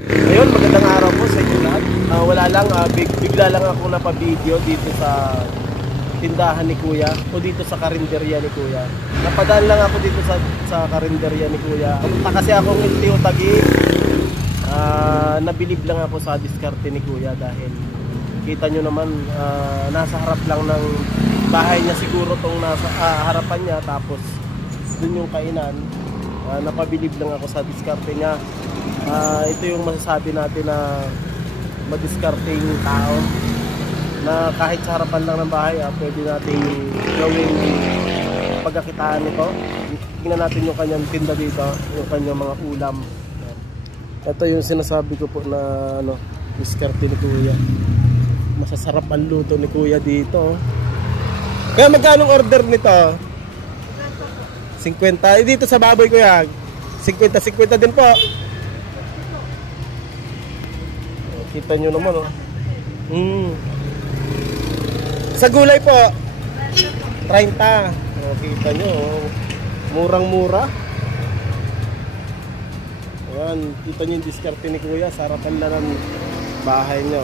Ayun, magandang araw po sa inyo lahat. Wala lang, bigla lang ako napabideo dito sa tindahan ni Kuya o dito sa karinderya ni Kuya. Napadaan lang ako dito sa karinderya ni Kuya. Punta kasi akong LTO Taguig. Nabilib lang ako sa diskarte ni Kuya dahil kita nyo naman, nasa harap lang ng bahay niya siguro tong nasa harapan niya, tapos dun yung kainan. Napabilib lang ako sa diskarte niya. Ito yung masasabi natin na madiskarting tao na kahit sa harapan lang ng bahay, pwede nating gawing pagkakitaan nito. Tingnan natin yung kanyang tinda dito, yung kanyang mga ulam. Ito yung sinasabi ko po na diskarte ni Kuya. Masasarap ang luto ni Kuya dito. Kaya magkano order nito? 50. Dito sa baboy, Kuya, 50-50 din po. Kita nyo naman, Sa gulay po 30. Kita nyo, murang-mura. Ayan, kita nyo yung diskarte ni Kuya sa harapan lang ng bahay nyo.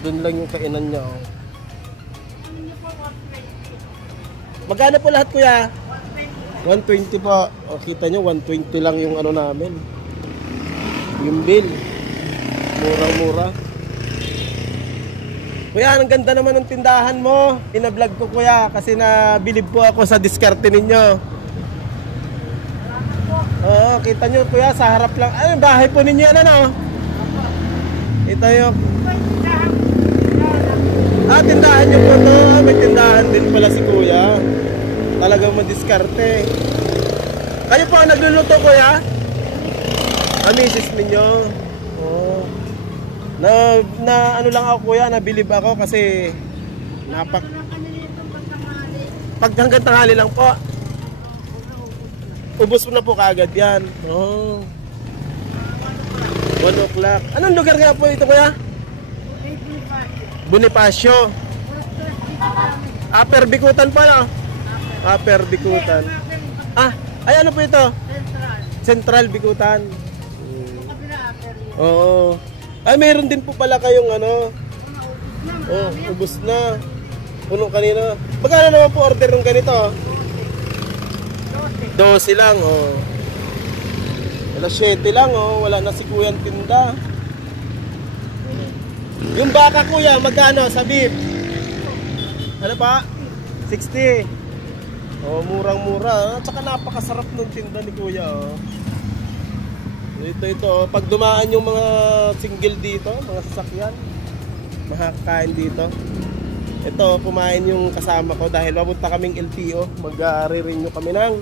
Doon lang yung kainan nyo. Magkano po lahat, Kuya? 120 po. Kita nyo, 120 lang yung namin, yung bill. Murang-mura. Kuya, ang ganda naman ng tindahan mo. Pina-vlog ko, Kuya, kasi nabilib po ako sa diskarte ninyo. Oo, kita nyo, Kuya, sa harap lang. Ay, bahay po ninyo yan, Ito yung tindahan nyo po to. May tindahan din pala si Kuya. Talagang madiskarte. Kayo po ang nagluluto, Kuya? Misis ninyo. Oo. Na ano lang ako, Kuya, nabilib ako kasi pag hanggang tanghali lang po. Ubos mo na po kaagad yan. Oh. 1 o'clock. Anong lugar nga po ito, Kuya? Bonifacio. Upper Bikutan pa, no? Upper Bikutan. Ay, ano po ito? Central Bikutan. Oo. Ay, mayroon din po pala kayong ubos na. Puno kanina. Magkano naman po order ng ganito? 12 lang, Wala 7 lang, Wala na si Kuya ang tinda. Yung baka, Kuya, magkano sa beef? Ano pa? 60. Murang-mura. At saka napakasarap ng tinda ni Kuya, Ito, pag dumaan yung mga single dito, mga sasakyan, makakain dito. Ito, kumain yung kasama ko dahil mapunta kaming LTO, mag-re-renew kami ng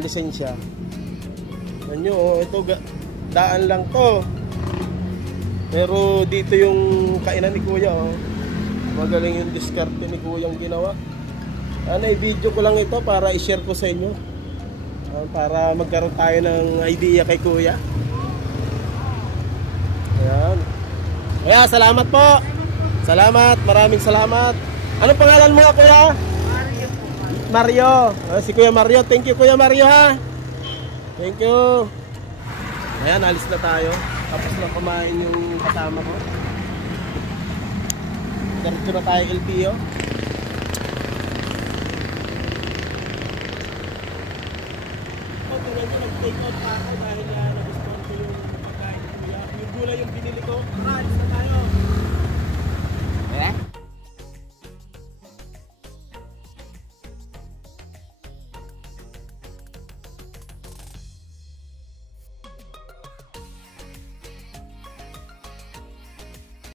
lisensya. Yan nyo, ito, daan lang to. Pero dito yung kainan ni Kuya, magaling yung diskarte ni Kuya ang ginawa. I-video ko lang ito para i-share ko sa inyo. Para magkaroon tayo ng idea kay Kuya. Ayan. Kuya, salamat po. Salamat, maraming salamat. Anong pangalan mo, Kuya? Mario. Si Kuya Mario. Thank you, Kuya Mario, ha. Thank you. Ayan, alis na tayo. Tapos na kumain yung kasama ko. Diretso na tayo LTO. Nag-take out pa ako dahil